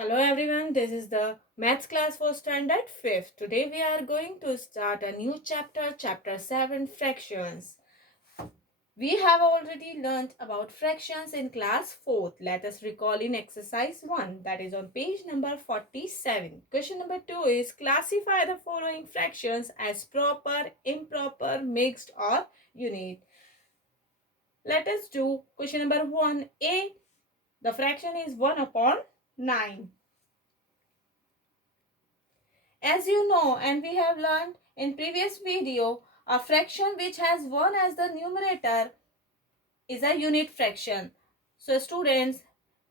Hello everyone, this is the maths class for standard 5th. Today we are going to start a new chapter, chapter 7, fractions. We have already learnt about fractions in class 4th. Let us recall in exercise 1, that is on page number 47. Question number 2 is classify the following fractions as proper, improper, mixed or unit. Let us do question number 1a. The fraction is 1 upon 9. As you know and we have learned in previous video, a fraction which has 1 as the numerator is a unit fraction. So students,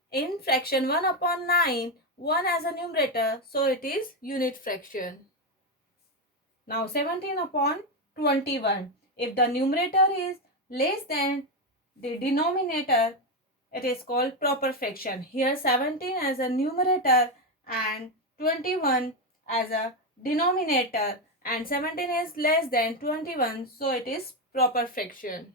in fraction 1 upon 9, 1 as a numerator, so it is unit fraction. Now 17 upon 21. If the numerator is less than the denominator, it is called proper fraction. Here 17 as a numerator and 21 as a denominator, and 17 is less than 21, so it is proper fraction.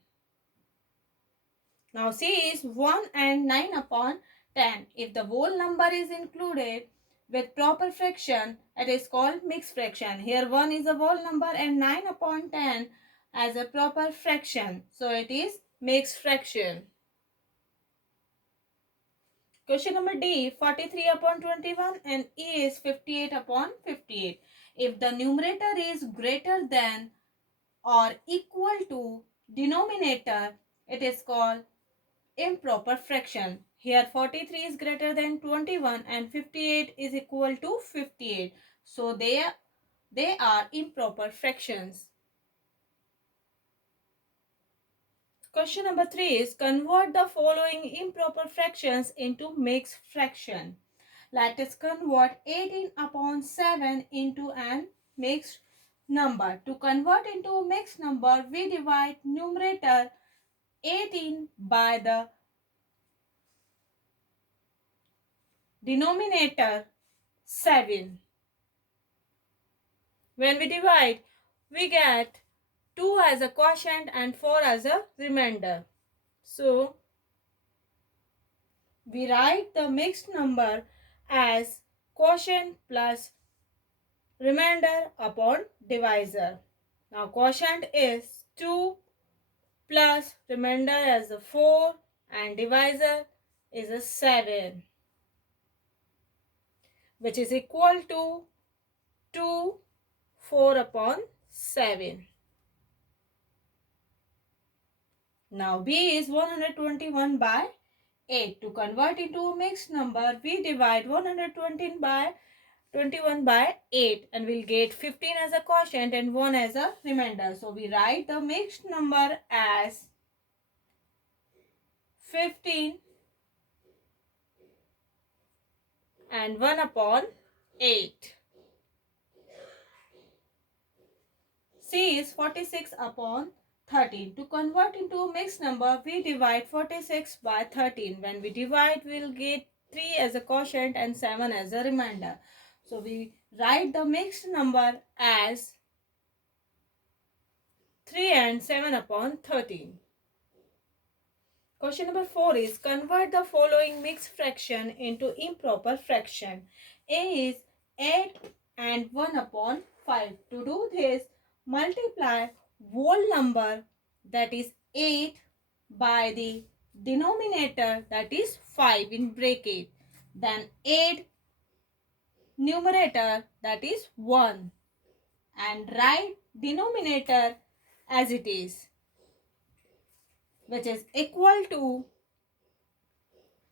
Now C is 1 and 9 upon 10. If the whole number is included with proper fraction, it is called mixed fraction. Here 1 is a whole number and 9 upon 10 as a proper fraction, so it is mixed fraction. Question number D, 43 upon 21 and E is 58 upon 58. If the numerator is greater than or equal to denominator, it is called improper fraction. Here 43 is greater than 21 and 58 is equal to 58. So they are improper fractions. Question number 3 is convert the following improper fractions into mixed fraction. Let us convert 18 upon 7 into an mixed number. To convert into a mixed number, we divide numerator 18 by the denominator 7. When we divide, we get 2 as a quotient and 4 as a remainder. So, we write the mixed number as quotient plus remainder upon divisor. Now, quotient is 2 plus remainder as a 4 and divisor is a 7, which is equal to 2 4 upon 7. Now B is 121 by 8. To convert into a mixed number, we divide 120 by 21 by 8 and we'll get 15 as a quotient and 1 as a remainder. So we write the mixed number as 15 and 1 upon 8. C is 46 upon 13. To convert into a mixed number, we divide 46 by 13. When we divide, we'll get 3 as a quotient and 7 as a remainder. So we write the mixed number as 3 and 7 upon 13. Question number 4 is convert the following mixed fraction into improper fraction. A is 8 and 1 upon 5. To do this, multiply whole number, that is 8, by the denominator, that is 5 in bracket. Then 8 numerator, that is 1, and write denominator as it is, which is equal to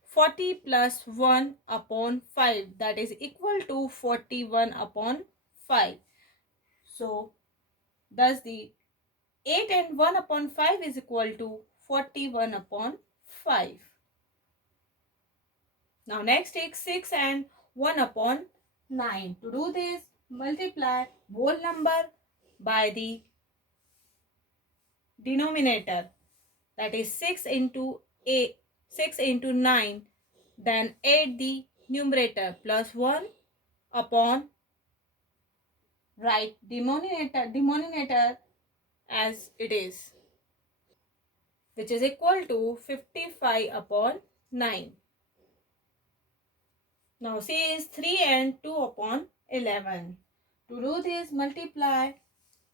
40 plus 1 upon 5, that is equal to 41 upon 5. So, thus the 8 and 1 upon 5 is equal to 41 upon 5. Now next take 6 and 1 upon 9. To do this, multiply whole number by the denominator, that is 6 into 9, then add the numerator plus 1 upon, write denominator as it is, which is equal to 55 upon 9. Now C is 3 and 2 upon 11. To do this, multiply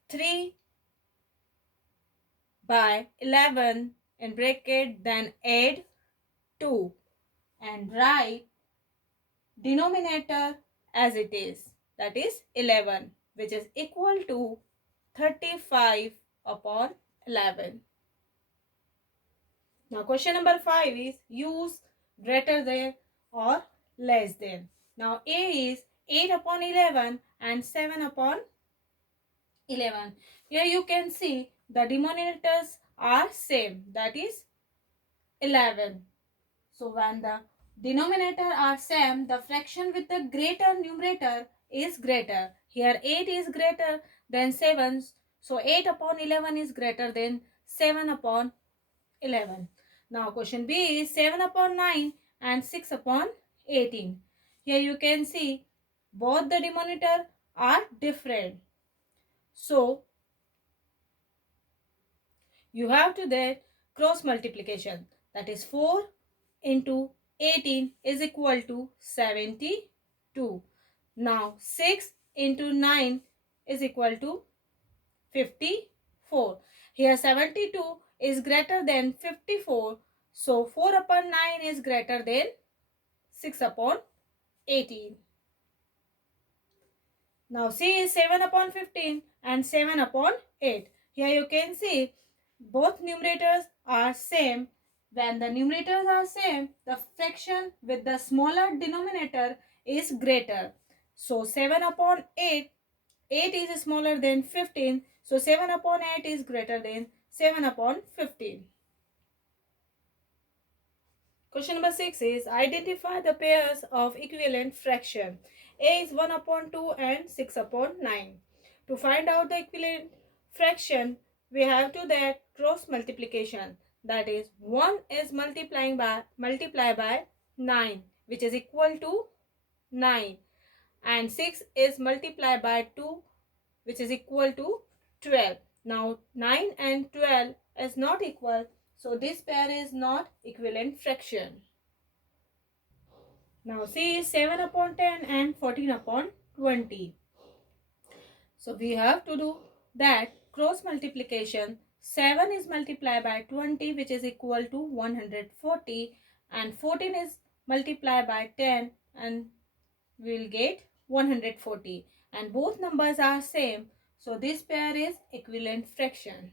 3 by 11 in bracket, then add 2 and write denominator as it is, that is 11, which is equal to 35 upon 11. Now question number 5 is use greater than or less than. Now A is 8 upon 11 and 7 upon 11. Here you can see the denominators are same, that is 11. So when the denominator are same, the fraction with the greater numerator is greater. Here 8 is greater than 7. So 8 upon 11 is greater than 7 upon 11. Now question B is 7 upon 9 and 6 upon 18. Here you can see both the denominator are different. So you have to get cross multiplication, that is 4 into 18 is equal to 72. Now 6 into 9 is equal to 54. Here 72 is greater than 54. So 4 upon 9 is greater than 6 upon 18. Now C is 7 upon 15 and 7 upon 8. Here you can see both numerators are same. When the numerators are same, the fraction with the smaller denominator is greater. So 7 upon 8, 8 is smaller than 15. So 7 upon 8 is greater than 7 upon 15. Question number 6 is identify the pairs of equivalent fraction. A is 1 upon 2 and 6 upon 9. To find out the equivalent fraction, we have to that cross multiplication. That is 1 is multiply by 9, which is equal to 9, and 6 is multiplied by 2, which is equal to 12. Now 9 and 12 is not equal, so this pair is not equivalent fraction. Now C is 7 upon 10 and 14 upon 20. So we have to do that cross multiplication. 7 is multiplied by 20, which is equal to 140, and 14 is multiplied by 10 and we will get 140, and both numbers are same, so this pair is equivalent fraction.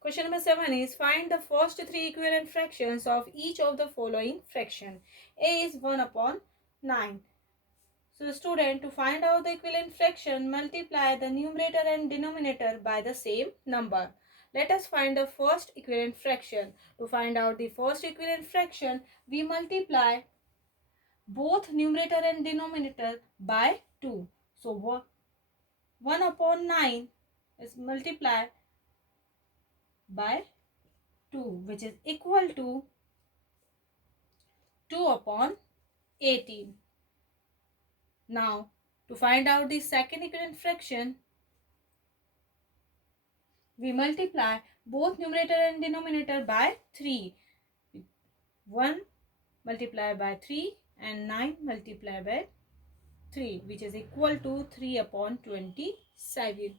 Question number 7 is find the first three equivalent fractions of each of the following fraction. A is 1 upon 9. So student, to find out the equivalent fraction, multiply the numerator and denominator by the same number. Let us find the first equivalent fraction. To find out the first equivalent fraction, we multiply both numerator and denominator by 2. So 1 upon 9 is multiplied by 2, which is equal to 2 upon 18. Now, to find out the second equivalent fraction, we multiply both numerator and denominator by 3. 1 multiplied by 3 and 9 multiplied by 3, which is equal to 3 upon 27.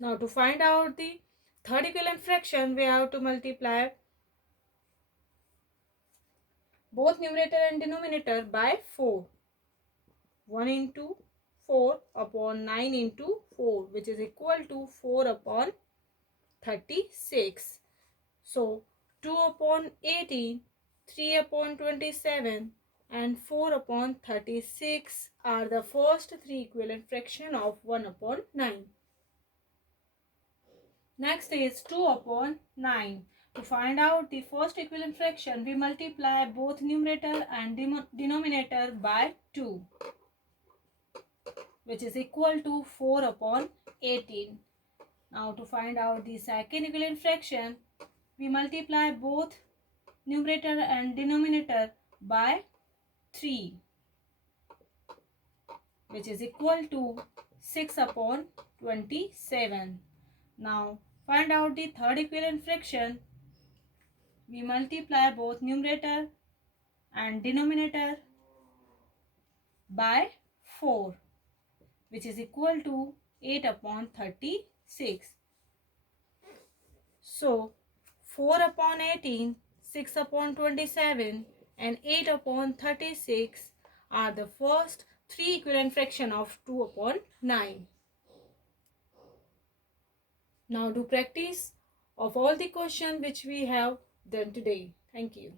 Now, to find out the third equivalent fraction, we have to multiply both numerator and denominator by 4. 1 into 4 upon 9 into 4, which is equal to 4 upon 36. So 2 upon 18, 3 upon 27 and 4 upon 36 are the first three equivalent fraction of 1 upon 9. Next is 2 upon 9. To find out the first equivalent fraction, we multiply both numerator and denominator by 2, which is equal to 4 upon 18. Now to find out the second equivalent fraction, we multiply both numerator and denominator by 3, which is equal to 6 upon 27. Now find out the third equivalent fraction. we multiply both numerator and denominator by 4, which is equal to 8 upon 36. So 4 upon 18, 6 upon 27 and 8 upon 36 are the first three equivalent fraction of 2 upon 9. Now do practice of all the questions which we have done today. Thank you.